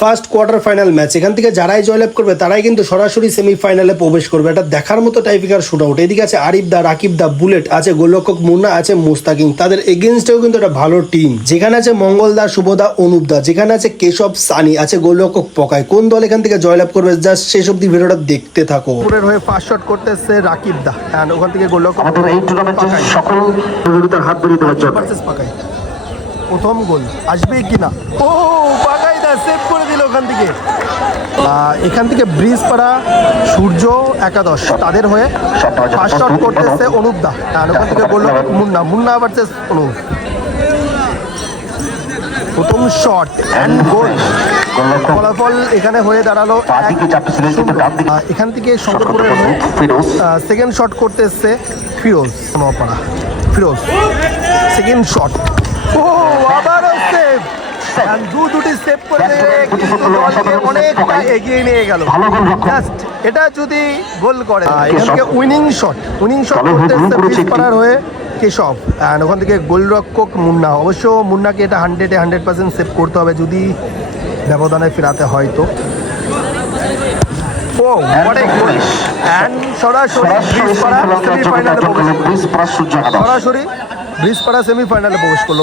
First quarter final match. এখান থেকে যারাই জয়লাভ করবে তারাই কিন্তু সরাসরি সেমিফাইনালে প্রবেশ করবে। এটা দেখার মতো টাইপিকার শুট আউট। এদিকে আছে আরিফ দা, রাকিব দা, বুলেট, আছে গোলরক্ষক মুন্না, আছে মুস্তাকিম। তাদের এগেনস্টেও কিন্তু একটা ভালো টিম, যেখানে আছে মঙ্গল দা, শুভদা, অনুপ দা, যেখানে আছে কেশব, সানি, আছে গোলরক্ষক পকাই। কোন দল এখান থেকে জয়লাভ করবে জাস্ট শেষ অব্দি ভিডিওটা দেখতে থাকো। পুরের হয়ে ফার্স্ট শট করতে এসেছে রাকিব দা, এন্ড ওখান থেকে গোলরক্ষক আমাদের এই টুর্নামেন্টের সকল প্রতিযোগিতার হাত ধরে দেওয়ার জন্য পাকাই। প্রথম গোল আসবে কিনা, ও পাকাই দা সেভ করে দিল ওখান থেকে। এখান থেকে ব্রিজপাড়া সূর্য একাদশ তাদের হয়ে ফার্স্ট শট করতে এসছে অনুপ দা, ওখান থেকে গোল মুন্না, মুন্না ভার্সেস অনুপ। প্রথম শট অ্যান্ড গোল। ফলাফল এখানে হয়ে দাঁড়ালো। এখান থেকে শঙ্করপুরের হয়ে সেকেন্ড শট করতে এসছে ফিরোজ, নোয়াপাড়া ফিরোজ। সেকেন্ড শট, ও আবারও সেভ, দুটি সেভ করে দলকে অনেকটা এগিয়ে নিয়ে গেল। জাস্ট এটা যদি গোল করে, এখান থেকে উইনিং শট করতে এসছে ব্রিজপাড়ার হয়ে কেশব, অ্যান্ড ওখান থেকে গোলরক্ষক মুন্না। অবশ্য মুন্নাকে এটা 100% সেভ করতে হবে যদি ব্যবধানে ফেরাতে হয় তো। ও হোয়াট এ গোল, অ্যান্ড সরাসরি ব্রিজপাড়া সেমিফাইনালে প্রবেশ করলো।